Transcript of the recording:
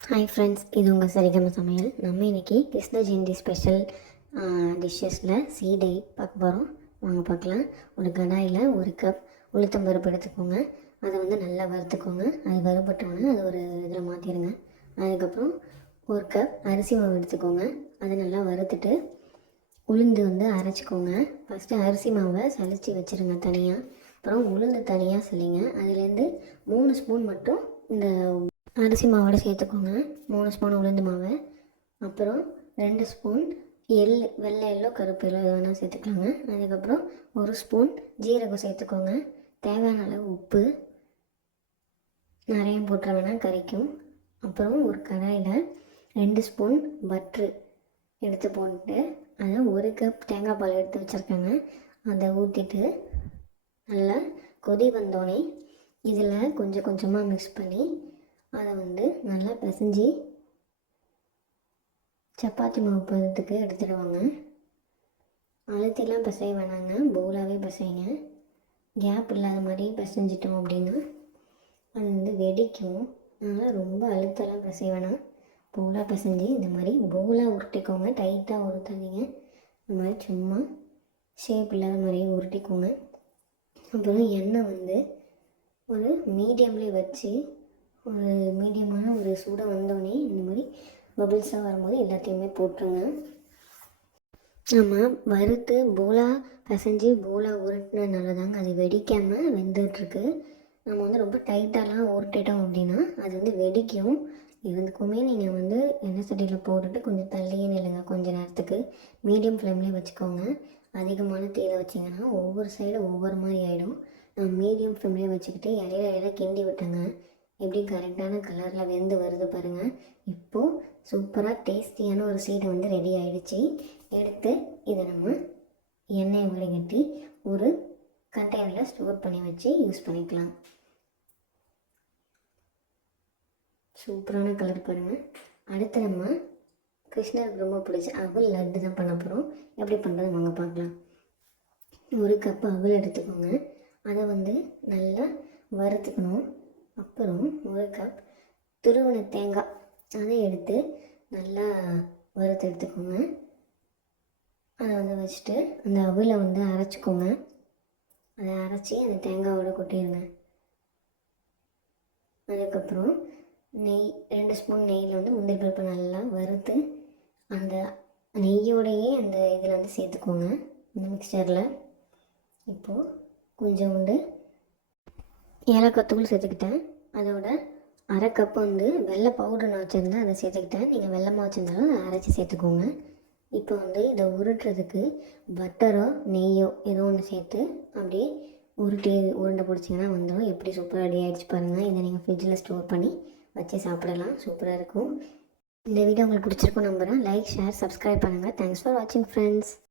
Hi friends, இது உங்கள் சரிகம சமையல். நம்ம இன்றைக்கி கிருஷ்ண ஜெயந்தி ஸ்பெஷல் டிஷ்ஷஸில் சீடை பார்க்க போகிறோம். வாங்க பார்க்கலாம். ஒரு கடாயில் 1 கப் உளுத்தம்பருப்பு எடுத்துக்கோங்க. அதை நல்லா வறுத்துக்கோங்க. அது வறுபட்டோன்னே அது ஒரு இதில் மாற்றிடுங்க. அதுக்கப்புறம் 1 கப் அரிசி மாவு எடுத்துக்கோங்க. அதை நல்லா வறுத்துட்டு உளுந்து அரைச்சிக்கோங்க. ஃபஸ்ட்டு அரிசி மாவை சலித்து வச்சுருங்க தனியாக. அப்புறம் உளுந்து தனியாக சலிங்க. அதுலேருந்து 3 ஸ்பூன் மட்டும் இந்த அரிசி மாவோட சேர்த்துக்கோங்க. 3 ஸ்பூன் உளுந்து மாவு, அப்புறம் 2 ஸ்பூன் வெள்ளை எல்லோ கருப்பு எல்லோ எது வேணால் சேர்த்துக்கலாங்க. அதுக்கப்புறம் 1 ஸ்பூன் ஜீரகம் சேர்த்துக்கோங்க. தேவையான அளவு உப்பு, நிறைய போட்டுற வேணால் கறிக்கும். அப்புறம் ஒரு கடாயில் 2 ஸ்பூன் பட்ரு எடுத்து போட்டு அதை 1 கப் தேங்காய் பால் எடுத்து வச்சுருக்கேங்க. அதை ஊற்றிட்டு நல்லா கொதி வந்தோடனே இதில் கொஞ்சம் கொஞ்சமாக மிக்ஸ் பண்ணி அதை நல்லா பிசைஞ்சு சப்பாத்தி மாவு பதத்துக்கு எடுத்துடுவாங்க. அழுத்திலாம் பிசைய வேணாங்க, போலாகவே பிசைங்க. கேப் இல்லாத மாதிரி பிசைஞ்சிட்டோம் அப்படின்னா அது வெடிக்கும். அதனால் ரொம்ப அழுத்தலாம் பிசைய வேணாம். போலாக பிசைஞ்சு இந்த மாதிரி போலாக உருட்டிக்கோங்க. டைட்டாக உருட்டாதீங்க. இந்த மாதிரி சும்மா ஷேப் இல்லாத மாதிரி உருட்டிக்கோங்க. அப்புறம் எண்ணெய் ஒரு மீடியம்லேயே வச்சு ஒரு மீடியமான ஒரு சூடை வந்தோடனே இந்த மாதிரி பபிள்ஸாக வரும்போது எல்லாத்தையுமே போட்டுருங்க. நம்ம வறுத்து போலா பிசைஞ்சு போலா உருட்டினதுனால தாங்க அது வெடிக்காமல் வெந்துட்டுருக்கு. நம்ம ரொம்ப டைட்டாலாம் உருட்டிட்டோம் அப்படின்னா அது வெடிக்கும். இதுக்குமே நீங்கள் எண்ணெய் சட்டியில் போட்டுட்டு கொஞ்சம் தள்ளியே நில்லுங்க. கொஞ்சம் நேரத்துக்கு மீடியம் ஃப்ளேம்லேயே வச்சுக்கோங்க. அதிகமான தீரை வச்சிங்கன்னா ஒவ்வொரு சைடும் ஒவ்வொரு மாதிரி ஆகிடும். நான் மீடியம் ஃப்ளேம்லேயே வச்சுக்கிட்டு இடையில கிண்டி விட்டேங்க. எப்படி கரெக்டான கலரில் வெந்து வருது பாருங்கள். இப்போது சூப்பராக டேஸ்டியான ஒரு சீடை ரெடி ஆகிடுச்சு. எடுத்து இதை நம்ம எண்ணெயை வடிகட்டி ஒரு கண்டெய்னரில் ஸ்டோர் பண்ணி வச்சு யூஸ் பண்ணிக்கலாம். சூப்பரான கலர் பாருங்கள். அடுத்து நம்ம கிருஷ்ணருக்கு ரொம்ப பிடிச்ச அவல் லட்டு தான் பண்ண போகிறோம். எப்படி பண்ணுறது வாங்க பார்க்கலாம். 1 கப் அவல் எடுத்துக்கோங்க. அதை நல்லா வறுத்துக்கணும். அப்புறம் 1 கப் துருவன தேங்காய் அதை எடுத்து நல்லா வறுத்து எடுத்துக்கோங்க. அதை வச்சுட்டு அந்த அவலை அரைச்சிக்கோங்க. அதை அரைச்சி அந்த தேங்காயோட கொட்டிடுங்க. அதுக்கப்புறம் நெய் 2 ஸ்பூன் நெய்யில் முந்திரி பருப்பு நல்லா வறுத்து அந்த நெய்யோடையே அந்த இதில் சேர்த்துக்கோங்க இந்த மிக்சரில். இப்போது கொஞ்சோண்டு ஏலக்காய் தூள் சேர்த்துக்கிட்டேன். அதோட 1/2 கப் வெள்ளை பவுடர் நான் வச்சுருந்தேன், அதை சேர்த்துக்கிட்டேன். நீங்கள் வெள்ளமாக வச்சுருந்தாலும் அதை அரைச்சி சேர்த்துக்கோங்க. இப்போ இதை உருட்டுறதுக்கு பட்டரோ நெய்யோ ஏதோ ஒன்று சேர்த்து அப்படியே உருண்டை பிடிச்சிங்கன்னா வந்துடும். எப்படி சூப்பராக ரெடி ஆகிடுச்சு பாருங்கள். இதை நீங்கள் ஃப்ரிட்ஜில் ஸ்டோர் பண்ணி வச்சு சாப்பிடலாம். சூப்பராக இருக்கும். இந்த வீடியோ உங்களுக்கு பிடிச்சிருக்கும் நம்புகிறேன். லைக், ஷேர், சப்ஸ்கிரைப் பண்ணுங்கள். தேங்க்ஸ் ஃபார் வாட்சிங் ஃப்ரெண்ட்ஸ்.